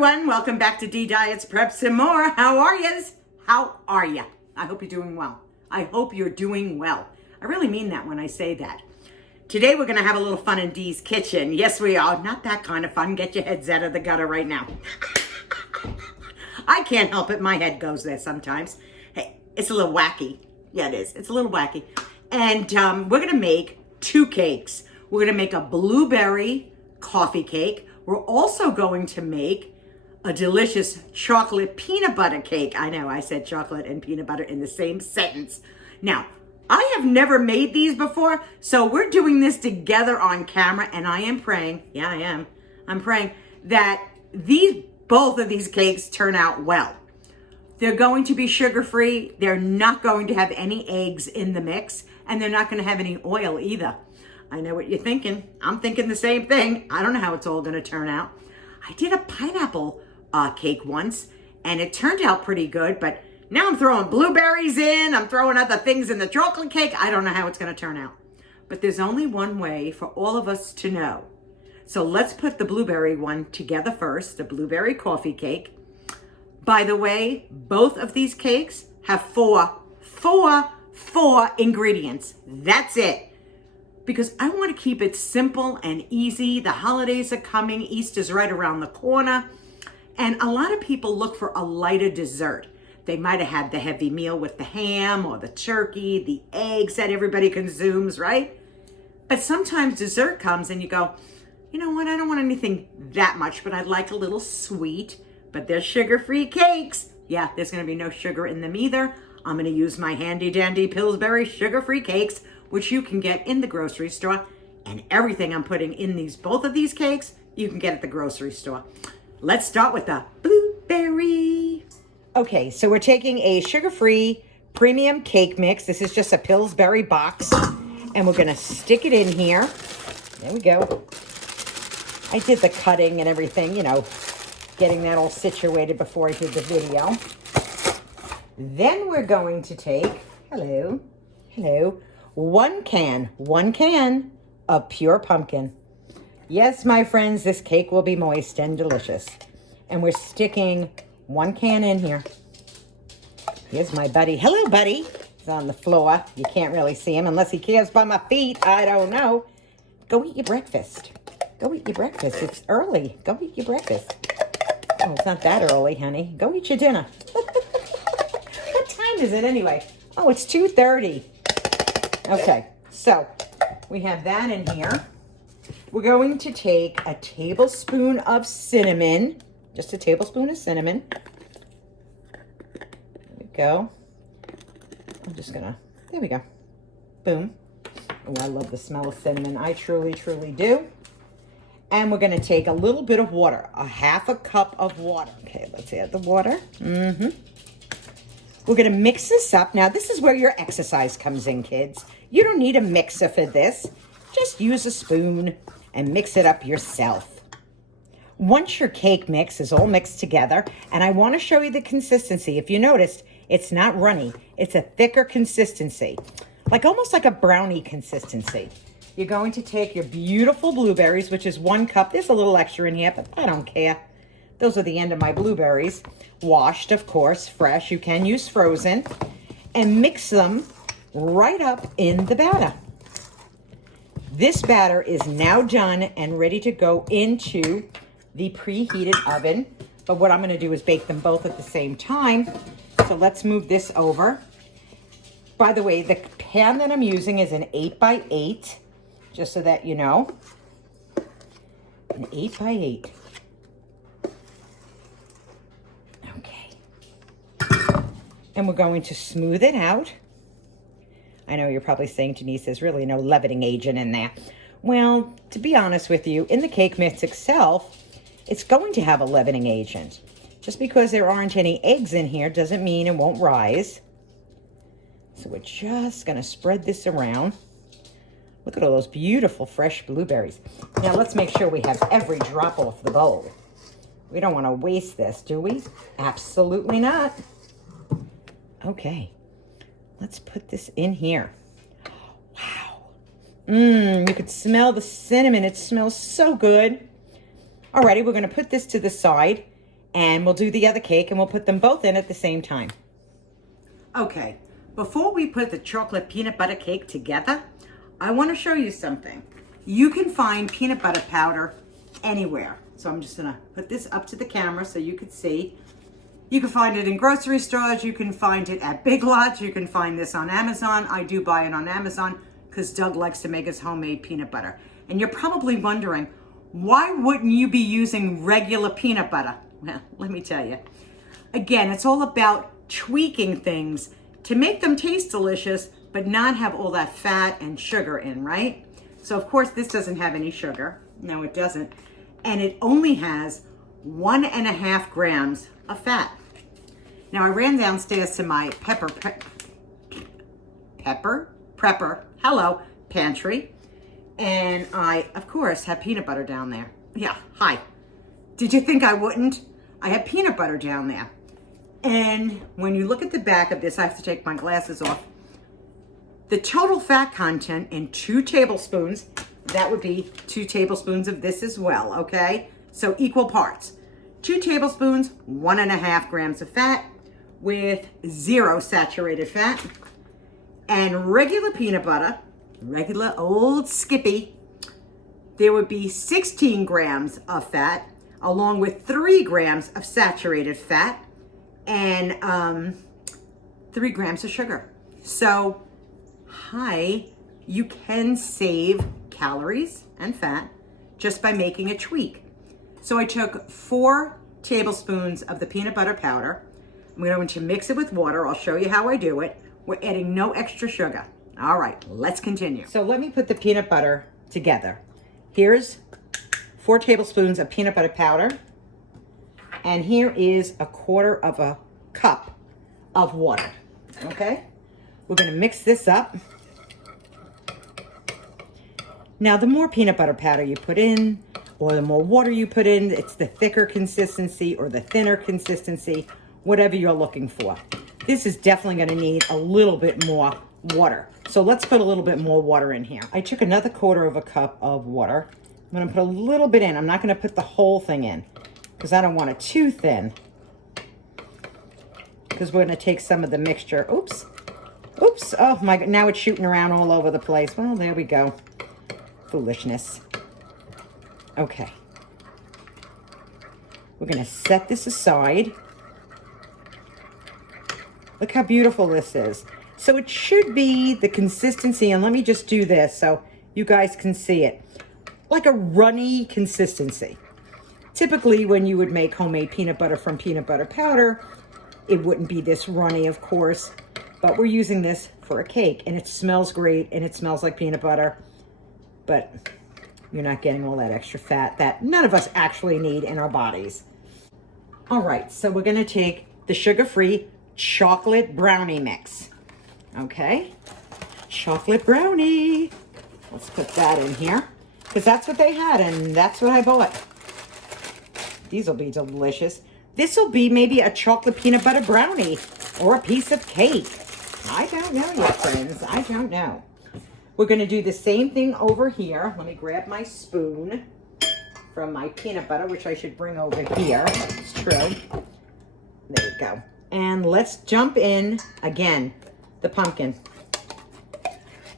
everyone, welcome back to deediets, preps, and more. How are yous? How are ya? I hope you're doing well. I hope you're doing well. I really mean that when I say that. Today we're going to have a little fun in Dee's kitchen. Yes, we are. Not that kind of fun. Get your heads out of the gutter right now. I can't help it. My head goes there sometimes. Hey, it's a little wacky. Yeah, it is. It's a little wacky. And we're going to make two cakes. We're going to make a blueberry coffee cake. We're also going to make a delicious chocolate peanut butter cake. I know, I said chocolate and peanut butter in the same sentence. Now, I have never made these before, so we're doing this together on camera, and I am praying, yeah, I am, I'm praying that both of these cakes turn out well. They're going to be sugar-free. They're not going to have any eggs in the mix, and they're not going to have any oil either. I know what you're thinking. I'm thinking the same thing. I don't know how it's all going to turn out. I did a pineapple cake once, and it turned out pretty good, but now I'm throwing blueberries in. I'm throwing other things in the chocolate cake. I don't know how it's going to turn out. But there's only one way for all of us to know. So let's put the blueberry one together first, the blueberry coffee cake. By the way, both of these cakes have four ingredients. That's it. Because I want to keep it simple and easy. The holidays are coming. Easter's right around the corner. And a lot of people look for a lighter dessert. They might have had the heavy meal with the ham or the turkey, the eggs that everybody consumes, right? But sometimes dessert comes and you go, you know what? I don't want anything that much, but I'd like a little sweet. But they're sugar-free cakes. Yeah, there's going to be no sugar in them either. I'm going to use my handy-dandy Pillsbury sugar-free cakes, which you can get in the grocery store. And everything I'm putting in both of these cakes, you can get at the grocery store. Let's start with the blueberry. Okay, so we're taking a sugar-free premium cake mix. This is just a Pillsbury box. And we're going to stick it in here. There we go. I did the cutting and everything, you know, getting that all situated before I did the video. Then we're going to take, hello, one can of pure pumpkin. Yes, my friends, this cake will be moist and delicious. And we're sticking one can in here. Here's my buddy. Hello, buddy. He's on the floor. You can't really see him unless he cares by my feet. I don't know. Go eat your breakfast. Go eat your breakfast. It's early. Go eat your breakfast. Oh, it's not that early, honey. Go eat your dinner. What time is it anyway? Oh, it's 2:30. Okay, so we have that in here. We're going to take a tablespoon of cinnamon, just a tablespoon of cinnamon. There we go. I'm just gonna, there we go. Boom. Oh, I love the smell of cinnamon. I truly, truly do. And we're gonna take a little bit of water, a half a cup of water. Okay, let's add the water. We're gonna mix this up. Now, this is where your exercise comes in, kids. You don't need a mixer for this. Just use a spoon and mix it up yourself. Once your cake mix is all mixed together, and I wanna show you the consistency. If you noticed, it's not runny. It's a thicker consistency, almost like a brownie consistency. You're going to take your beautiful blueberries, which is 1 cup. There's a little extra in here, but I don't care. Those are the end of my blueberries. Washed, of course, fresh. You can use frozen. And mix them right up in the batter. This batter is now done and ready to go into the preheated oven. But what I'm going to do is bake them both at the same time. So let's move this over. By the way, the pan that I'm using is an 8x8. Just so that you know, an 8x8. Okay. And we're going to smooth it out. I know you're probably saying, Denise, there's really no leavening agent in there. Well, to be honest with you, in the cake mix itself, it's going to have a leavening agent. Just because there aren't any eggs in here doesn't mean it won't rise. So we're just going to spread this around. Look at all those beautiful fresh blueberries. Now let's make sure we have every drop off the bowl. We don't want to waste this, do we? Absolutely not. Okay, let's put this in here. Wow. You could smell the cinnamon. It smells so good. Alrighty, we're going to put this to the side. and we'll do the other cake and we'll put them both in at the same time. Okay, before we put the chocolate peanut butter cake together, I want to show you something. You can find peanut butter powder anywhere. So I'm just gonna put this up to the camera so you can see. You can find it in grocery stores, you can find it at Big Lots, you can find this on Amazon. I do buy it on Amazon because Doug likes to make his homemade peanut butter. And you're probably wondering, why wouldn't you be using regular peanut butter? Well, let me tell you. Again, it's all about tweaking things to make them taste delicious, but not have all that fat and sugar in, right? So of course this doesn't have any sugar. No, it doesn't. And it only has 1.5 grams of fat. Now I ran downstairs to my pantry, and I, of course, have peanut butter down there. Yeah, hi. Did you think I wouldn't? I have peanut butter down there. And when you look at the back of this, I have to take my glasses off. The total fat content in 2 tablespoons, that would be 2 tablespoons of this as well, okay? So equal parts. 2 tablespoons, 1.5 grams of fat with 0 saturated fat. And regular peanut butter, regular old Skippy, there would be 16 grams of fat along with 3 grams of saturated fat and 3 grams of sugar. So, hi, you can save calories and fat just by making a tweak. So I took 4 tablespoons of the peanut butter powder. I'm going to mix it with water. I'll show you how I do it. We're adding no extra sugar. All right, let's continue. So let me put the peanut butter together. Here's 4 tablespoons of peanut butter powder. And here is 1/4 cup of water, okay? We're gonna mix this up. Now, the more peanut butter powder you put in, or the more water you put in, it's the thicker consistency or the thinner consistency, whatever you're looking for. This is definitely gonna need a little bit more water. So let's put a little bit more water in here. I took another 1/4 cup of water. I'm gonna put a little bit in. I'm not gonna put the whole thing in because I don't want it too thin. Because we're gonna take some of the mixture. Oops, oh my God, now it's shooting around all over the place. Well, there we go. Foolishness. Okay. We're gonna set this aside. Look how beautiful this is. So it should be the consistency, and let me just do this so you guys can see it. Like a runny consistency. Typically when you would make homemade peanut butter from peanut butter powder, it wouldn't be this runny, of course, but we're using this for a cake, and it smells great, and it smells like peanut butter, but you're not getting all that extra fat that none of us actually need in our bodies. All right, so we're gonna take the sugar-free chocolate brownie mix. Okay, chocolate brownie. Let's put that in here because that's what they had and that's what I bought. These will be delicious. This will be maybe a chocolate peanut butter brownie or a piece of cake. I don't know yet, friends. I don't know. We're going to do the same thing over here. Let me grab my spoon from my peanut butter, which I should bring over here. It's true. There we go. And let's jump in, again, the pumpkin.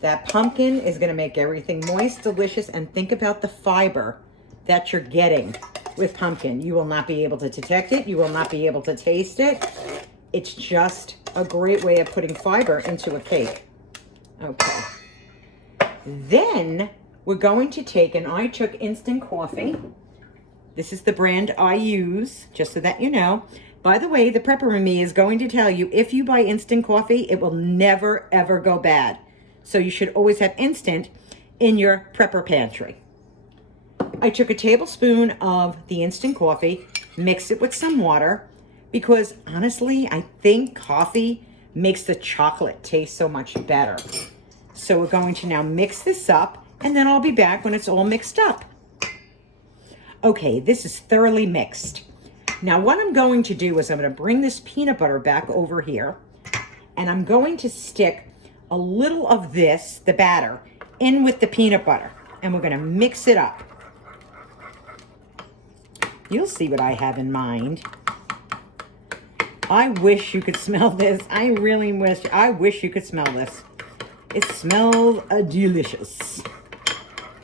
That pumpkin is going to make everything moist, delicious, and think about the fiber that you're getting with pumpkin. You will not be able to detect it. You will not be able to taste it. It's just a great way of putting fiber into a cake. Okay. Then we're going to take, and I took instant coffee. This is the brand I use, just so that you know. By the way, the prepper in me is going to tell you, if you buy instant coffee, it will never, ever go bad. So you should always have instant in your prepper pantry. I took a tablespoon of the instant coffee, mixed it with some water, because honestly, I think coffee makes the chocolate taste so much better. So we're going to now mix this up, and then I'll be back when it's all mixed up. Okay, this is thoroughly mixed. Now what I'm going to do is I'm going to bring this peanut butter back over here, and I'm going to stick a little of this, the batter, in with the peanut butter, and we're going to mix it up. You'll see what I have in mind. I wish you could smell this. I really wish. I wish you could smell this. It smells delicious.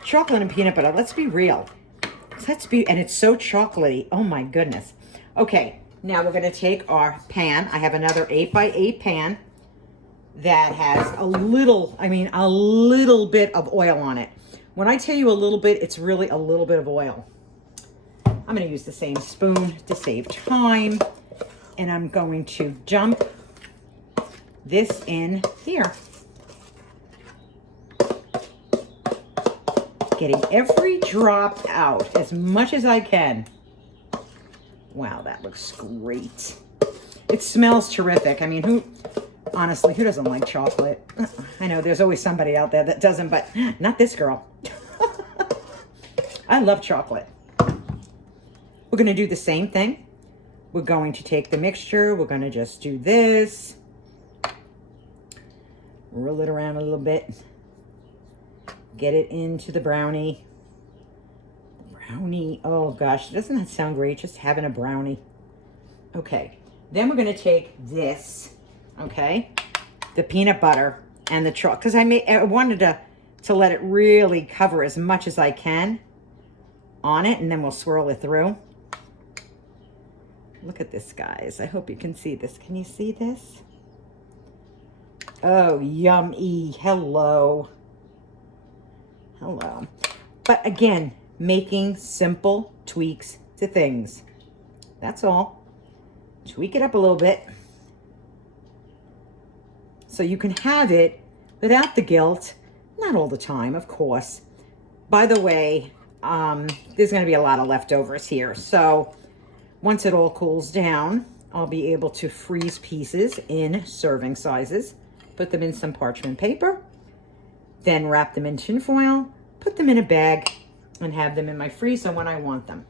Chocolate and peanut butter. Let's be real. And it's so chocolatey. Oh my goodness. Okay, now we're going to take our pan. I have another 8x8 pan that has a little bit of oil on it. When I tell you a little bit, it's really a little bit of oil. I'm going to use the same spoon to save time. And I'm going to dump this in here. Getting every drop out as much as I can. Wow, that looks great. It smells terrific. I mean, honestly, who doesn't like chocolate? I know there's always somebody out there that doesn't, but not this girl. I love chocolate. We're going to do the same thing. We're going to take the mixture. We're going to just do this. Roll it around a little bit. Get it into the brownie. Brownie. Oh gosh, doesn't that sound great? Just having a brownie. Okay. Then we're going to take this, okay, the peanut butter and the chocolate, because I wanted to let it really cover as much as I can on it, and then we'll swirl it through. Look at this, guys. I hope you can see this. Can you see this? Oh, yummy. Hello. Hello. But again, making simple tweaks to things. That's all. Tweak it up a little bit so you can have it without the guilt. Not all the time, of course. By the way, there's going to be a lot of leftovers here. So once it all cools down, I'll be able to freeze pieces in serving sizes, put them in some parchment paper, then wrap them in tin foil, put them in a bag, and have them in my freezer when I want them.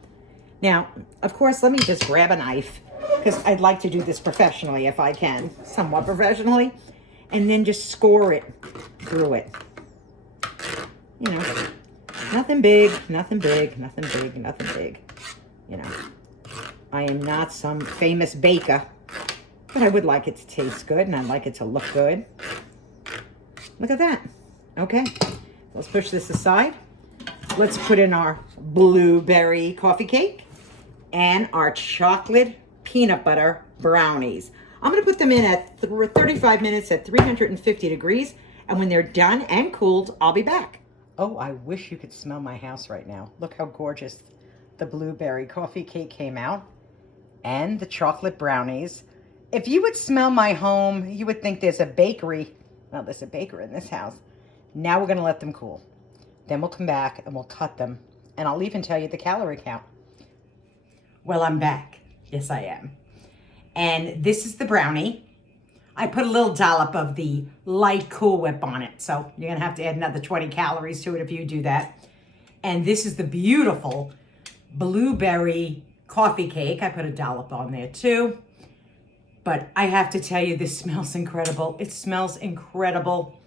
Now, of course, let me just grab a knife, because I'd like to do this professionally if I can, somewhat professionally, and then just score it through it. You know, nothing big, nothing big, nothing big, nothing big. You know, I am not some famous baker, but I would like it to taste good, and I'd like it to look good. Look at that. Okay, let's push this aside. Let's put in our blueberry coffee cake and our chocolate peanut butter brownies. I'm going to put them in at 35 minutes at 350 degrees. And when they're done and cooled, I'll be back. Oh, I wish you could smell my house right now. Look how gorgeous the blueberry coffee cake came out and the chocolate brownies. If you would smell my home, you would think there's a bakery. Well, there's a baker in this house. Now we're going to let them cool. Then we'll come back and we'll cut them. And I'll even tell you the calorie count. Well, I'm back. Yes, I am. And this is the brownie. I put a little dollop of the light Cool Whip on it. So you're going to have to add another 20 calories to it if you do that. And this is the beautiful blueberry coffee cake. I put a dollop on there too. But I have to tell you, this smells incredible. It smells incredible.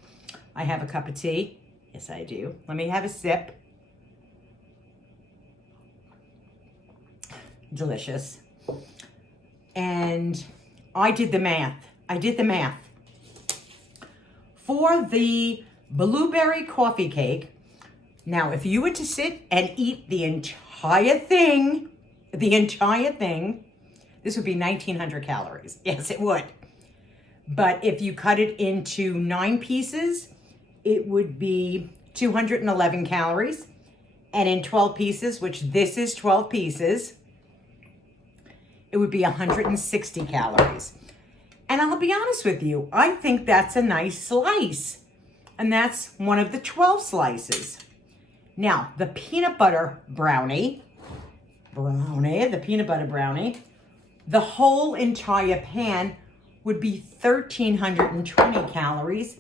I have a cup of tea. Yes, I do. Let me have a sip. Delicious. And I did the math. For the blueberry coffee cake, now if you were to sit and eat the entire thing, this would be 1,900 calories. Yes, it would. But if you cut it into 9 pieces, it would be 211 calories. And in 12 pieces, which this is 12 pieces, it would be 160 calories. And I'll be honest with you, I think that's a nice slice. And that's one of the 12 slices. Now, the peanut butter brownie, the whole entire pan would be 1,320 calories.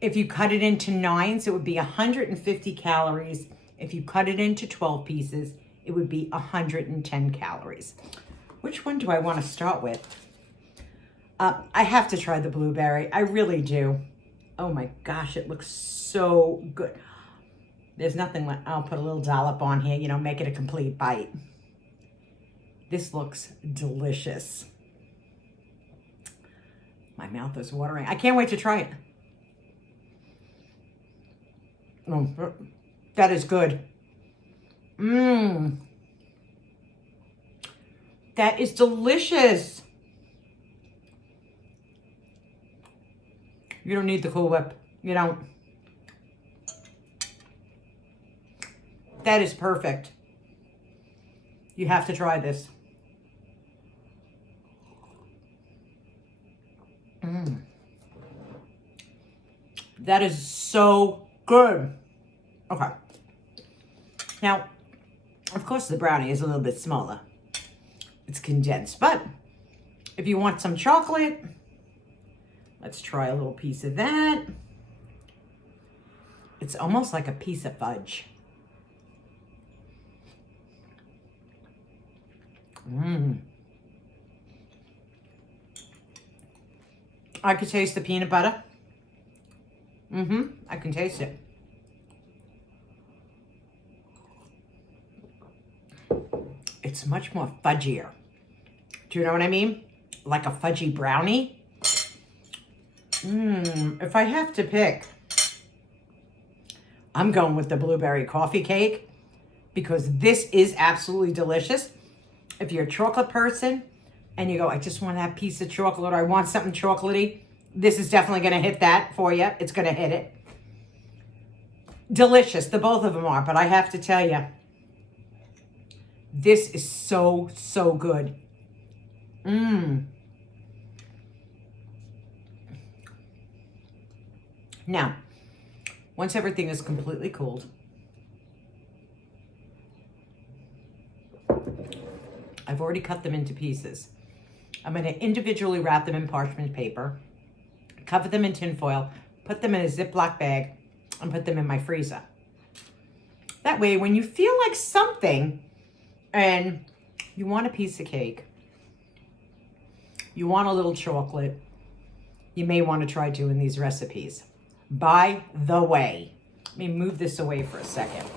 If you cut it into 9s, it would be 150 calories. If you cut it into 12 pieces, it would be 110 calories. Which one do I want to start with? I have to try the blueberry. I really do. Oh my gosh, it looks so good. There's nothing like, I'll put a little dollop on here, make it a complete bite. This looks delicious. My mouth is watering. I can't wait to try it. Oh, that is good. Mmm. That is delicious. You don't need the Cool Whip. You don't. That is perfect. You have to try this. That is so good. Okay. Now, of course, the brownie is a little bit smaller. It's condensed, but if you want some chocolate, let's try a little piece of that. It's almost like a piece of fudge. I could taste the peanut butter. I can taste it. It's much more fudgier. Do you know what I mean? Like a fudgy brownie. If I have to pick, I'm going with the blueberry coffee cake because this is absolutely delicious. If you're a chocolate person and you go, I just want that piece of chocolate or I want something chocolatey, this is definitely going to hit that for you. It's going to hit it. Delicious. The both of them are, but I have to tell you, this is so, so good. Now, once everything is completely cooled, I've already cut them into pieces. I'm going to individually wrap them in parchment paper, cover them in tin foil, put them in a Ziploc bag, and put them in my freezer. That way, when you feel like something and you want a piece of cake, you want a little chocolate, you may want to try doing these recipes. By the way, let me move this away for a second.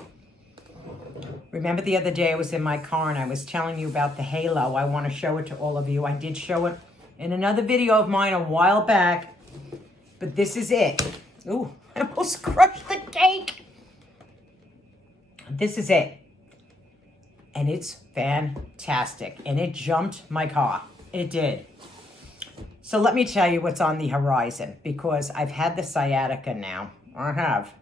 Remember the other day I was in my car and I was telling you about the halo. I want to show it to all of you. I did show it in another video of mine a while back, but this is it. Ooh, I almost crushed the cake. This is it. And it's fantastic. And it jumped my car. It did. So let me tell you what's on the horizon, because I've had the sciatica now. I have.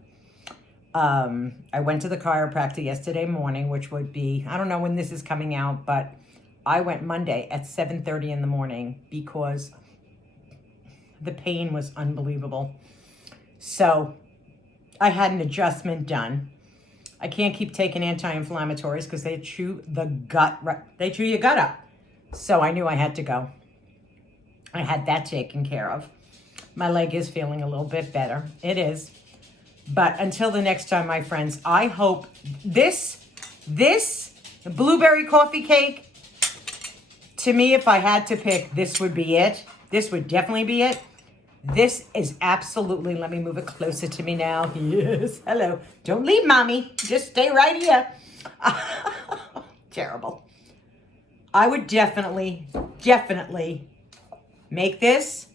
I went to the chiropractor yesterday morning, which would be, I don't know when this is coming out, but I went Monday at 7:30 in the morning because the pain was unbelievable. So I had an adjustment done. I can't keep taking anti-inflammatories because they chew the gut, they chew your gut up. So I knew I had to go. I had that taken care of. My leg is feeling a little bit better. It is. But until the next time, my friends, I hope this blueberry coffee cake, to me, if I had to pick, this would be it. This would definitely be it. This is absolutely, let me move it closer to me now. Yes, hello. Don't leave, mommy. Just stay right here. Terrible. I would definitely make this,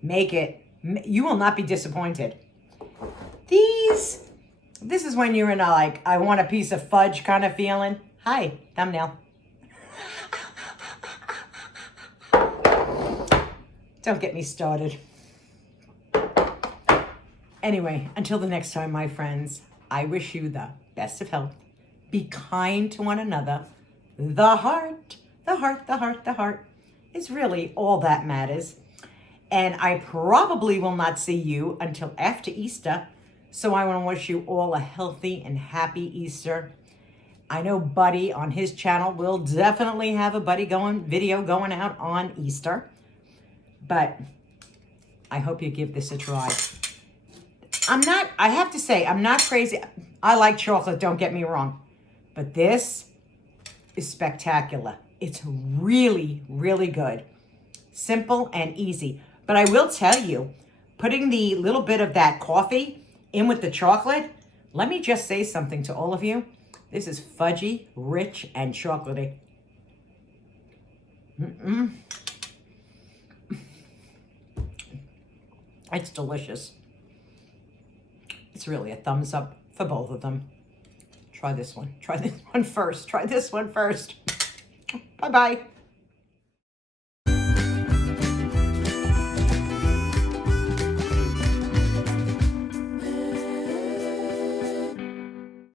make it. You will not be disappointed. This is when you're in a, like, I want a piece of fudge kind of feeling. Hi, thumbnail. Don't get me started. Anyway, until the next time, my friends, I wish you the best of health. Be kind to one another. The heart is really all that matters. And I probably will not see you until after Easter. So I want to wish you all a healthy and happy Easter. I know Buddy on his channel will definitely have a video going out on Easter. But I hope you give this a try. I have to say, I'm not crazy. I like chocolate, don't get me wrong. But this is spectacular. It's really, really good. Simple and easy. But I will tell you, putting the little bit of that coffee in with the chocolate, let me just say something to all of you. This is fudgy, rich, and chocolatey. It's delicious. It's really a thumbs up for both of them. Try this one. Try this one first. Try this one first. Bye-bye.